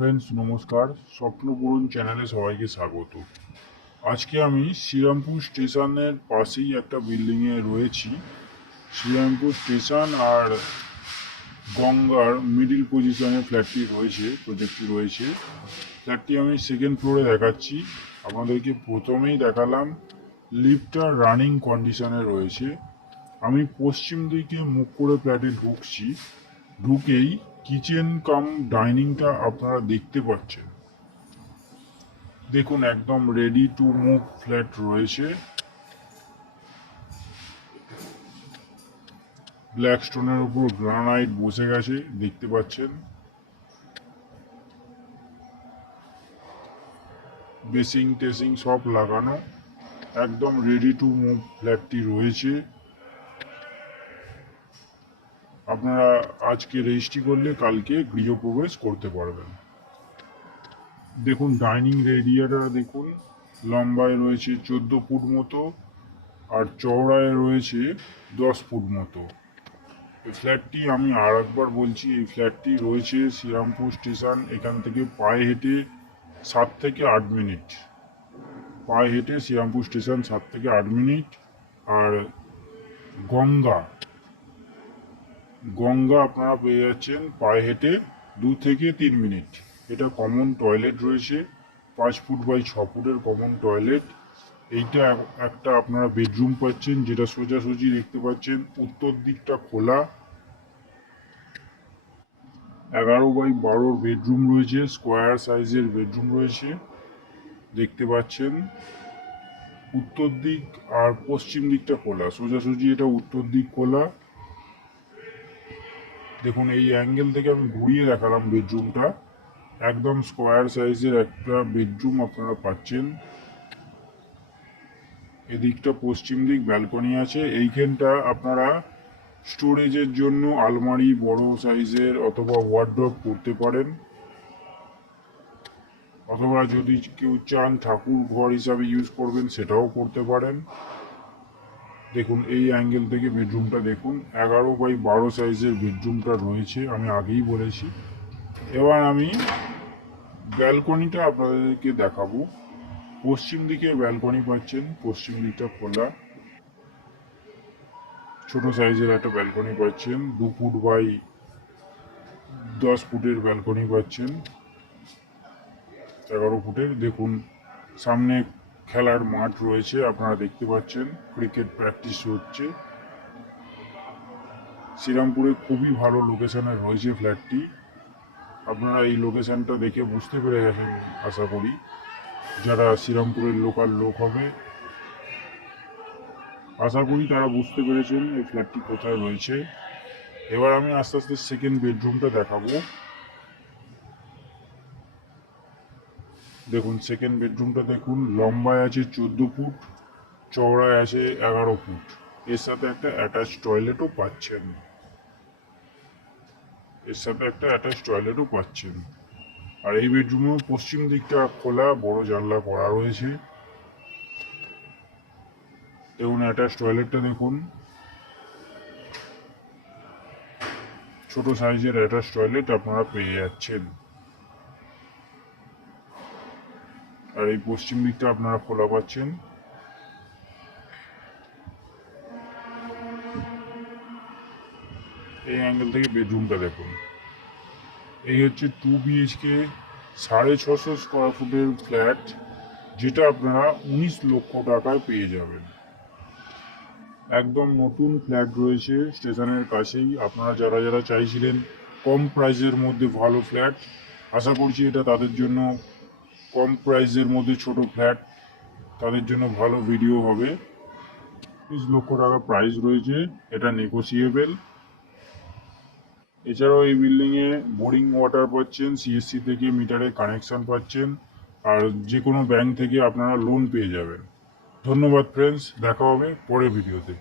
Friends, নমস্কার। স্বপ্নপূরণ চ্যানেলে সবাইকে স্বাগত। আজকে আমি শ্রীরামপুর স্টেশনের পাশেই একটা বিল্ডিংয়ে রয়েছি। শ্রীরামপুর স্টেশন আর গঙ্গার মিডিল পজিশনে প্রজেক্টটি রয়েছে। ফ্ল্যাটটি আমি সেকেন্ড ফ্লোরে দেখাচ্ছি। আপনাদেরকে প্রথমেই দেখালাম লিফটটা রানিং কন্ডিশনে রয়েছে। আমি পশ্চিম দিকে মুখ করে ফ্ল্যাটে ঢুকছি। ঢুকেই কিচেন কাম ডাইনিংটা আপনারা দেখতে পাচ্ছেন। দেখুন, একদম রেডি টু মুভ ফ্ল্যাট রয়েছে। ব্ল্যাক স্টোনের উপর গ্রানাইট বসে গেছে, দেখতে পাচ্ছেন। বেসিং টেসিং সব লাগানো, একদম রেডি টু মুভ ফ্ল্যাটটি রয়েছে। আপনারা আজকে রেজিস্ট্রি করলে কালকে গৃহপ্রবেশ করতে পারবেন। দেখুন, ডাইনিং এরিয়াটা দেখুন, লম্বায় রয়েছে 14 ফুট মতো আর চওড়ায় রয়েছে 10 ফুট মতো। এই ফ্ল্যাটটি আমি আর একবার বলছি, এই ফ্ল্যাটটি রয়েছে শ্রীরামপুর স্টেশন। এখান থেকে পায়ে হেঁটে 7 থেকে 8 মিনিট। পায়ে হেঁটে শ্রীরামপুর স্টেশন 7 থেকে 8 মিনিট। আর গঙ্গা আপনারা পেয়ে যাচ্ছেন পায়ে হেঁটে 2 থেকে 3 মিনিট। এটা কমন টয়লেট রয়েছে, 5 ফুট বাই 6 ফুটের কমন টয়লেট। এইটা একটা আপনারা বেডরুম পাচ্ছেন, যেটা সোজাসুজি দেখতে পাচ্ছেন। উত্তর দিকটা খোলা, 11 বাই 12 বেডরুম রয়েছে, স্কোয়ার সাইজের বেডরুম রয়েছে, দেখতে পাচ্ছেন। উত্তর দিক আর পশ্চিম দিকটা খোলা, সোজাসুজি এটা উত্তর দিক খোলা। দেখুন, এই অ্যাঙ্গেল থেকে আমি ঘুরিয়ে দেখালাম বেডরুমটা। একদম স্কোয়ার সাইজের একটা বেডরুম আপনারা পাচ্ছেন। এদিকটা পশ্চিম দিক, ব্যালকনি আছে। এইখানটা আপনারা স্টোরেজের জন্য আলমারি বড় সাইজের অথবা ওয়ার্ডরোব করতে পারেন, অথবা যদি কেউ চান ঠাকুর ঘর হিসাবে ইউজ করবেন সেটাও করতে পারেন। দেখুন, এই অ্যাঙ্গেল থেকে বেডরুমটা দেখুন, 11 বাই 12 সাইজের বেডরুমটা রয়েছে, আমি আগেই বলেছি। এবার আমি ব্যালকনিটা আপনাদেরকে দেখাবো। পশ্চিম দিকে ব্যালকনি পাচ্ছেন, পশ্চিম দিকটা খোলা, ছোট সাইজের একটা ব্যালকনি পাচ্ছেন। 2 ফুট বাই 10 ফুটের ব্যালকনি পাচ্ছেন, 11 ফুটের। দেখুন, সামনে খেলার মাঠ রয়েছে, আপনারা দেখতে পাচ্ছেন ক্রিকেট প্র্যাকটিস হচ্ছে। শ্রীরামপুরে খুবই ভালো লোকেশনে রয়েছে ফ্ল্যাটটি। আপনারা এই লোকেশনটা দেখে বুঝতে পেরে গেছেন আশা করি, যারা শ্রীরামপুরের লোকাল লোক হবে আশা করি তারা বুঝতে পেরেছেন এই ফ্ল্যাটটি কোথায় রয়েছে। এবার আমি আস্তে আস্তে সেকেন্ড বেডরুমটা দেখাবো। দেখুন, সেকেন্ড বেডরুমটা দেখুন, লম্বায় আছে 14 ফুট, চওড়ায় আছে 11 ফুট। এর সাথে একটা অ্যাটাচ টয়লেটও পাচ্ছেন। আর এই বেডরুমেও পশ্চিম দিকটা খোলা, বড় জানলা করা রয়েছে। দেখুন, অ্যাটাচ টয়লেটটা দেখুন, ছোট সাইজের অ্যাটাচ টয়লেট আপনারা পেয়ে যাচ্ছেন। আর এই পশ্চিম দিকটা আপনারা খোলা পাচ্ছেন। এই অ্যাঙ্গেল থেকে বেডরুমটা দেখুন। এই হচ্ছে 2 বিএইচকে 650 স্কোয়ার ফুটের ফ্ল্যাট, যেটা আপনারা 19 লক্ষ টাকায় পেয়ে যাবেন। একদম নতুন ফ্ল্যাট রয়েছে স্টেশনের কাছেই। আপনারা যারা যারা চাইছিলেন কম প্রাইসের মধ্যে ভালো ফ্ল্যাট, আশা করছি এটা তাদের জন্য, কম প্রাইসের মধ্যে ছোট ফ্ল্যাট, তাদের জন্য ভালো ভিডিও হবে। 20 লক্ষ টাকা প্রাইস রয়েছে, এটা নেগোসিয়েবল। এছাড়াও এই বিল্ডিংয়ে বোরিং ওয়াটার পাচ্ছেন, সিএসসি থেকে মিটারে কানেকশন পাচ্ছেন, আর যে কোনো ব্যাংক থেকে আপনারা লোন পেয়ে যাবেন। ধন্যবাদ ফ্রেন্ডস, দেখা হবে পরের ভিডিওতে।